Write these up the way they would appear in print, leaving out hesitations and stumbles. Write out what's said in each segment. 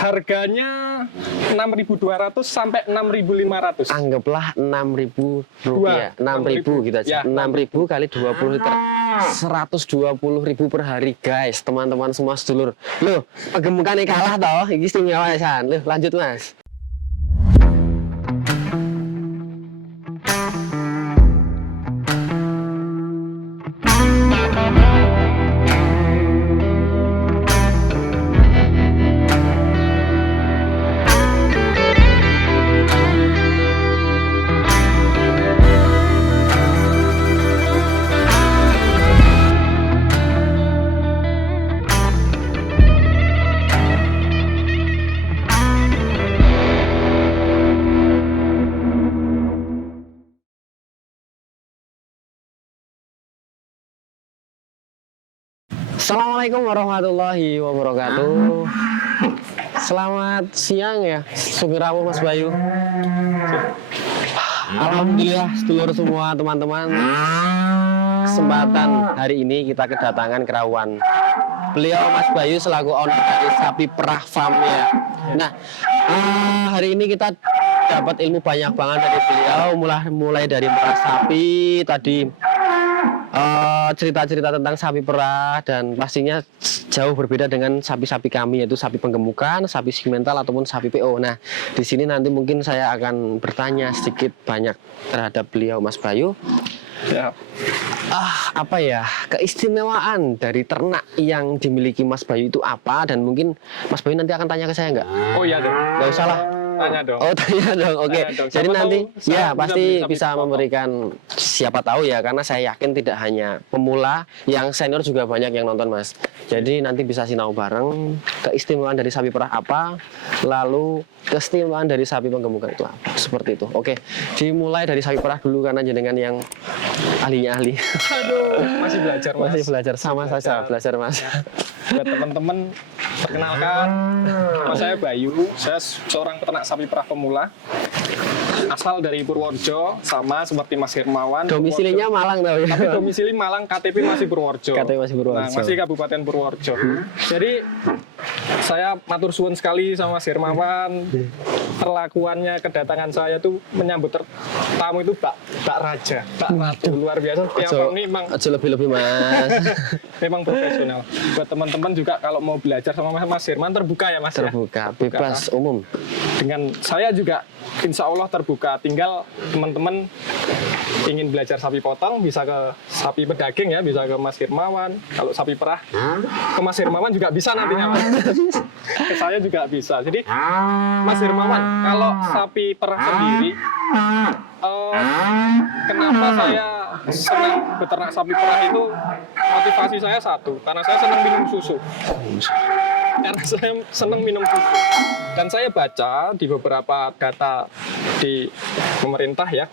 Harganya 6.200 sampai 6.500. Anggaplah 6.000 rupiah. 6.000 gitu aja. Ya, 6.000 kali 20 liter. 120.000 per hari, guys. Teman-teman semua sedulur. Loh, pegemukannya kalah toh. Iki istimewa ya, Loh, lanjut, Mas. Assalamualaikum warahmatullahi wabarakatuh. Selamat siang ya, supir rawuh Mas Bayu. Alhamdulillah, sedulur semua teman-teman. Kesempatan hari ini kita kedatangan kerawan beliau Mas Bayu selaku owner dari Sapi Perah Farm ya. Nah, hari ini kita dapat ilmu banyak banget dari beliau, mulai dari merah sapi tadi. Cerita-cerita tentang sapi perah dan pastinya jauh berbeda dengan sapi-sapi kami, yaitu sapi penggemukan, sapi segmental ataupun sapi PO. Nah, di sini nanti mungkin saya akan bertanya sedikit banyak terhadap beliau Mas Bayu. Ya. Apa ya keistimewaan dari ternak yang dimiliki Mas Bayu itu apa, dan mungkin Mas Bayu nanti akan tanya ke saya nggak? Oh iya dong. Nggak usah lah. Tanya dong. Oh, tanya dong. Oke. Tanya dong. Jadi Siapa nanti tahu ya saya pasti bisa potong. memberikan, siapa tahu ya, karena saya yakin tidak hanya pemula, yang senior juga banyak yang nonton, Mas. Jadi nanti bisa sinau bareng keistimewaan dari sapi perah apa, lalu keistimewaan dari sapi penggemukan itu apa. Seperti itu. Oke. Dimulai dari sapi perah dulu karena jenengan yang ahlinya ahli. Aduh, masih belajar, Mas. Masih belajar, sama saja belajar, Mas. Ya. Buat teman-teman, perkenalkan, nama saya Bayu. Saya seorang peternak sapi perah pemula, asal dari Purworejo, sama seperti Mas Hermawan. Domisilinya Malang tau ya. Tapi domisili Malang, KTP masih Purworejo. KTP masih Purworejo. Nah, masih Kabupaten Purworejo. Jadi saya matur suwun sekali sama Mas Hermawan. Perlakuannya, kedatangan saya tuh menyambut tamu itu Mbak Raja, Mbak Ratu, luar biasa. Tiap ini memang lebih-lebih, Mas. memang profesional. Buat teman-teman juga kalau mau belajar sama Mas Herman, terbuka ya Mas. Terbuka, bebas, umum. Dengan saya juga insya Allah terbuka. Tinggal teman-teman ingin belajar sapi potong bisa ke sapi pedaging ya, bisa ke Mas Hermawan. Kalau sapi perah ke Mas Hermawan juga bisa nantinya, Mas. Ke saya juga bisa. Jadi Mas Hermawan, kalau sapi perah sendiri, kenapa saya senang beternak sapi perah itu, motivasi saya satu, karena saya senang minum susu. Karena saya senang minum susu. Dan saya baca di beberapa data di pemerintah ya,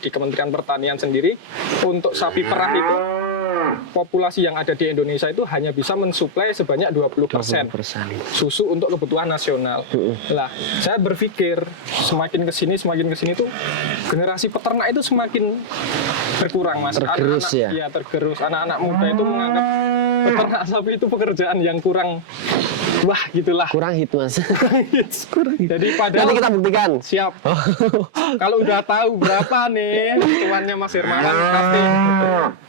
di Kementerian Pertanian sendiri, untuk sapi perah itu populasi yang ada di Indonesia itu hanya bisa mensuplai sebanyak 20% susu untuk kebutuhan nasional. Lah, saya berpikir semakin kesini tuh generasi peternak itu semakin berkurang, Mas. Tergerus ya? Iya, tergerus. Anak-anak muda itu menganggap peternak sapi itu pekerjaan yang kurang, wah gitulah. Kurang hit, Mas. Jadi padahal nanti kita buktikan. Siap. Kalau udah tahu berapa nih tuannya Mas Hermawan, pasti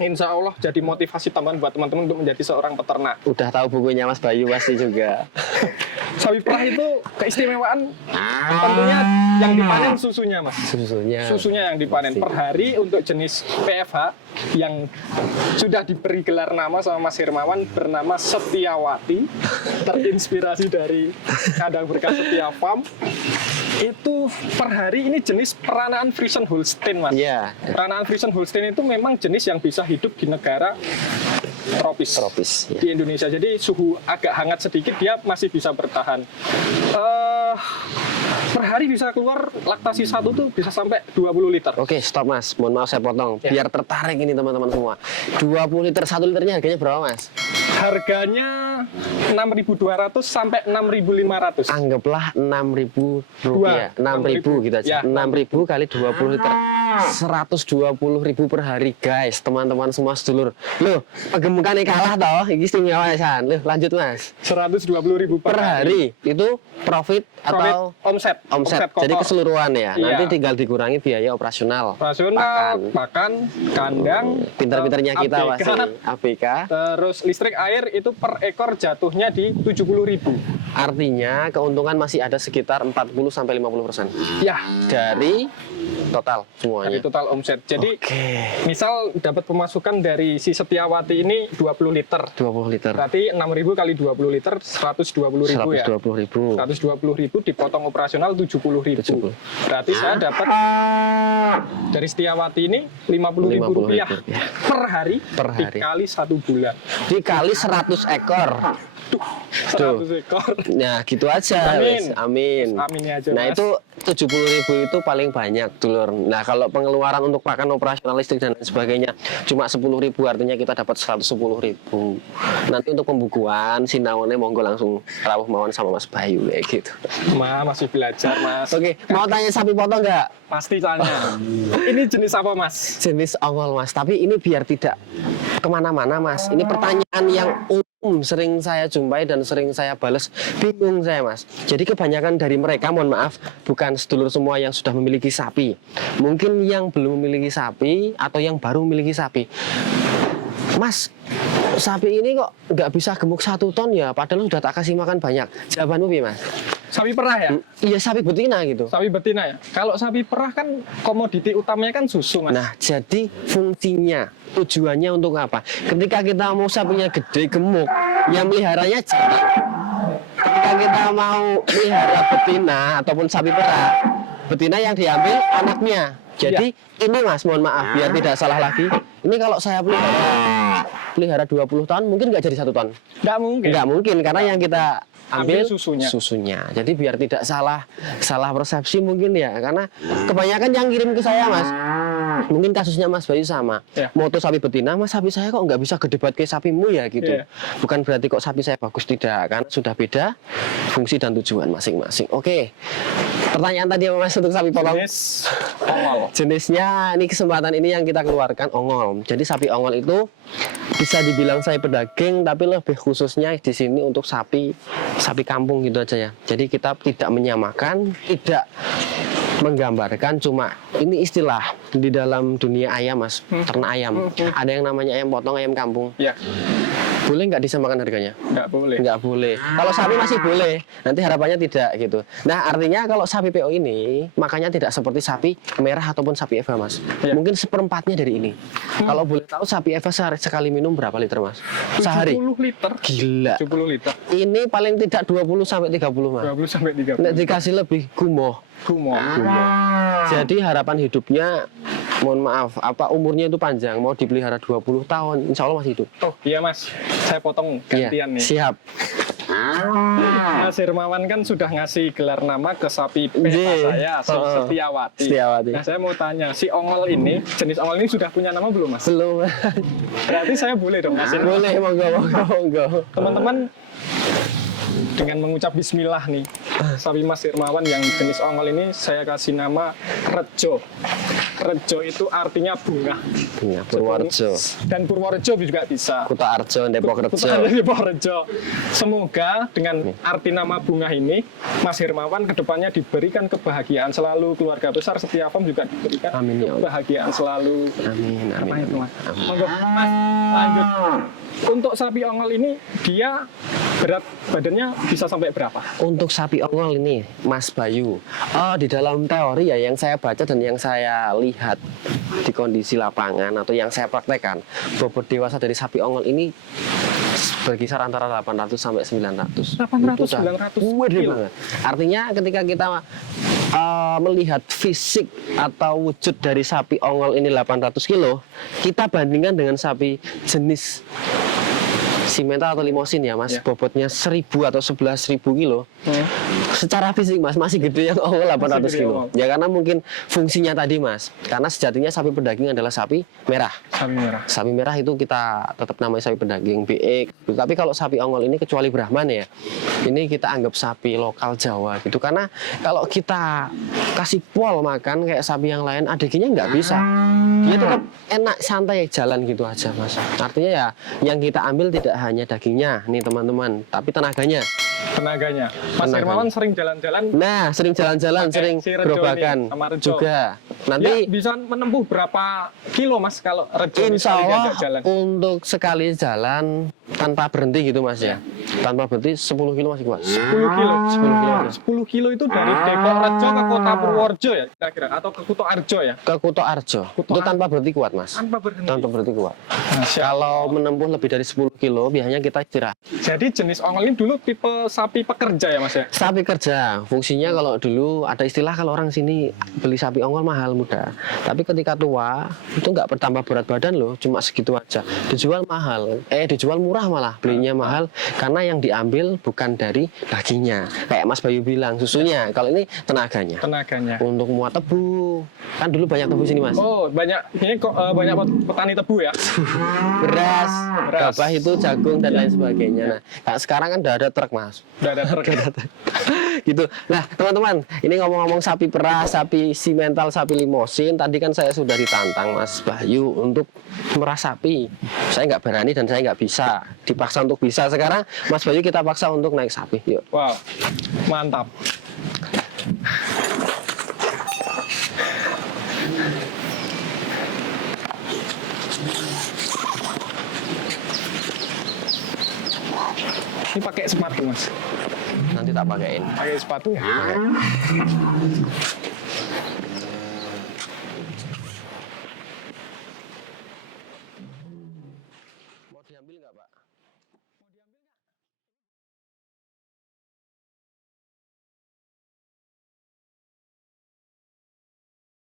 insya Allah jadi motivasi tambahan buat teman-teman untuk menjadi seorang peternak. Udah tahu bukunya Mas Bayu pasti juga. Sapi perah itu keistimewaan tentunya yang dipanen susunya, Mas. Susunya yang dipanen per hari untuk jenis PFH yang sudah diberi gelar nama sama Mas Hermawan bernama Setiawati, terinspirasi dari kandang berkah Setia Farm. Itu per hari ini jenis peranaan Friesian Holstein, Mas. Iya. Peranaan Friesian Holstein itu memang jenis yang bisa hidup di negara tropis ya. Di Indonesia. Jadi suhu agak hangat sedikit dia masih bisa bertahan. Per hari bisa keluar laktasi satu tuh bisa sampai 20 liter. Oke, stop, Mas. Mohon maaf saya potong. Ya. Biar tertarik ini teman-teman semua. 20 liter, 1 liternya harganya berapa, Mas? Harganya 6.200 sampai 6.500. Anggaplah 6.000 rupiah. 6.000 gitu aja. Ya. 6.000 kali 20 liter. 120.000 per hari guys, teman-teman semua sedulur. Loh, penggemukannya kalah toh, ini istimewa San. Loh, lanjut Mas. 120.000 Per hari itu profit atau omset kotor. jadi keseluruhan ya. Iya. Nanti tinggal dikurangi biaya operasional. Pakan, kandang, Pinter-pinternya kita ABK, pasti ABK. terus listrik air itu per ekor jatuhnya di 70.000. Artinya keuntungan masih ada sekitar 40-50% Ya, dari total dari semuanya. total omset. Jadi Oke. misal dapat pemasukan dari si Setiawati ini 20 liter. 20 liter. Berarti 6.000 kali 20 liter 120.000 ya. 120.000. 120.000 dipotong operasional 70.000. 70. Berarti saya dapat dari Setiawati ini 50.000 rupiah per hari, Per hari. dikali 1 bulan. Dikali 100 ekor. 100 ekor. Nah, gitu aja. Amin. Wes. Amin. Amin aja, Nah, Mas. itu 70.000 itu paling banyak, dulur. Nah, kalau pengeluaran untuk pakan operasional listrik dan lain sebagainya cuma 10.000, artinya kita dapat 110.000. Nanti untuk pembukuan, sinawone monggo langsung rawuh mawon sama Mas Bayu kayak gitu. Masih belajar, Mas. Oke, mau tanya sapi potong nggak? Pasti tanya. Ini jenis apa, Mas? Jenis ongol Mas, tapi ini biar tidak kemana-mana Mas. Ini pertanyaan yang sering saya jumpai dan sering saya balas, bingung saya Mas. Jadi kebanyakan dari mereka, mohon maaf, bukan sedulur semua yang sudah memiliki sapi. Mungkin yang belum memiliki sapi atau yang baru memiliki sapi. Mas, sapi ini kok nggak bisa gemuk 1 ton ya, padahal sudah tak kasih makan banyak. Jawabanmu piye Mas? Sapi perah ya? Iya, sapi betina gitu. Sapi betina ya? Kalau sapi perah kan komoditi utamanya kan susu, Mas. Nah, jadi fungsinya, tujuannya untuk apa? Ketika kita mau sapinya gede, gemuk, yang meliharanya jangan. Ketika kita mau melihara betina ataupun sapi perah, betina yang diambil anaknya. Jadi ini Mas, mohon maaf, biar tidak salah lagi. Ini kalau saya pelihara 20 ton, mungkin nggak jadi 1 ton. Nggak mungkin. Nggak mungkin, karena yang kita ambil susunya. Jadi biar tidak salah persepsi mungkin ya, karena kebanyakan yang kirim ke saya Mas, mungkin kasusnya Mas Bayu sama. Ya. Moto sapi betina, Mas sapi saya kok nggak bisa gede banget kayak sapimu ya gitu. Ya. Bukan berarti kok sapi saya bagus, tidak, karena sudah beda fungsi dan tujuan masing-masing. Oke. Pertanyaan tadi Mas untuk sapi potong. Jenis ongol. Jenisnya ini kesempatan ini yang kita keluarkan ongol. Jadi sapi ongol itu bisa dibilang saya pedaging, tapi lebih khususnya di sini untuk sapi kampung gitu aja ya. Jadi kita tidak menyamakan, tidak menggambarkan, cuma ini istilah di dalam dunia ayam Mas, ternak ayam. Ada yang namanya ayam potong, ayam kampung. Ya, Boleh nggak disamakan harganya? nggak boleh. Nggak boleh. Kalau sapi masih boleh, nanti harapannya tidak gitu. Nah, artinya kalau sapi PO ini makanya tidak seperti sapi merah ataupun sapi Eva Mas. Ya. Mungkin seperempatnya dari ini. Kalau boleh tahu sapi Eva sehari sekali minum berapa liter Mas? Sehari? 70 liter. Gila. 70 liter. Ini paling tidak 20 sampai 30 Mas. 20 sampai 30. Nek dikasih lebih gumoh. Gumoh. Jadi harapan hidupnya, mohon maaf, umurnya itu panjang, mau dipelihara 20 tahun, insya Allah masih hidup. Oh iya Mas, saya potong gantian nih. Siap. Mas Hermawan kan sudah ngasih gelar nama ke sapi PH saya, Setiawati. Setiawati. Nah saya mau tanya, si ongol ini, jenis ongol ini sudah punya nama belum Mas? Belum. Berarti saya boleh dong ngasih nama. Boleh, monggo. Teman-teman, dengan mengucap bismillah nih, sapi Mas Hermawan yang jenis ongol ini saya kasih nama Rejo. Rejo itu artinya bunga. Bunga Purworejo. Dan Purworejo juga bisa. Kuta Arjo, Depok Rejo. Depok Rejo. Semoga dengan arti nama bunga ini, Mas Hermawan kedepannya diberikan kebahagiaan selalu, keluarga besar Setiafarm juga diberikan Amin, ya Allah. kebahagiaan selalu. Amin. Apa itu Mas? Monggo, Mas, lanjut. Untuk sapi ongol ini, dia berat badannya bisa sampai berapa? Untuk sapi ongol ini, Mas Bayu, di dalam teori ya yang saya baca dan yang saya lihat di kondisi lapangan atau yang saya praktekkan, bobot dewasa dari sapi ongol ini berkisar antara 800 sampai 900. 800, 900 Gede kilo. banget. Artinya ketika kita melihat fisik atau wujud dari sapi ongol ini 800 kilo, kita bandingkan dengan sapi jenis simental atau limosin ya mas, bobotnya 1.000 atau 11.000 kilo. Secara fisik mas masih gede yang ongol 800 gede kilo. ongol. Ya karena mungkin fungsinya tadi mas, karena sejatinya sapi pedaging adalah sapi merah. Sapi merah. Sapi merah itu kita tetap namanya sapi pedaging BX. Tapi kalau sapi ongol ini kecuali Brahman ya, ini kita anggap sapi lokal Jawa gitu. Karena kalau kita kasih pol makan kayak sapi yang lain, ADG-nya nggak bisa. Dia tetap enak santai jalan gitu aja mas. Artinya ya yang kita ambil tidak hanya dagingnya nih teman-teman, tapi tenaganya. Tenaganya. Mas Tenaganya. Hermawan sering jalan-jalan. Nah sering jalan-jalan, Pakai sering si Rejo gerobakan ini, sama Rejo. juga. Nanti Ya, bisa menempuh berapa kilo mas kalau Rejo ini insya sekali Allah diajak jalan? untuk sekali jalan tanpa berhenti gitu mas ya. Tanpa berhenti 10 kilo masih kuat. 10 kilo. 10 kilo aja. 10 kilo itu dari Depok Rejo ke Kota Purworejo ya kira-kira, atau ke Kuto Arjo ya? Ke Kuto Arjo. Kuto Itu tanpa berhenti kuat mas. Tanpa berhenti. Tanpa berhenti kuat. Masya Kalau menempuh lebih dari 10 kilo, biasanya kita istirahat. Jadi jenis ongol ini dulu tipe sapi pekerja ya mas ya? Sapi kerja, fungsinya kalau dulu ada istilah kalau orang sini beli sapi ongol mahal mudah. Tapi ketika tua, itu nggak bertambah berat badan loh, cuma segitu aja. Dijual mahal, dijual murah malah, belinya mahal karena yang diambil bukan dari dagingnya. Kayak Mas Bayu bilang, susunya. Kalau ini tenaganya. Tenaganya. Untuk muat tebu, kan dulu banyak tebu sini mas. Oh banyak, ini kok banyak petani tebu ya? Beras, Beras. gabah itu jagung dan lain sebagainya. Nah, sekarang kan udah ada truk mas. Udah ada truk. Gitu. Nah, teman-teman, ini ngomong-ngomong sapi perah, sapi simental, sapi limosin. Tadi kan saya sudah ditantang Mas Bayu untuk merah sapi. Saya nggak berani dan saya nggak bisa. Dipaksa untuk bisa. Sekarang Mas Bayu kita paksa untuk naik sapi. Yuk. Wow, mantap. Ini pakai sepatu mas, Nanti tak pakaiin. pakai sepatu ya. Pakai.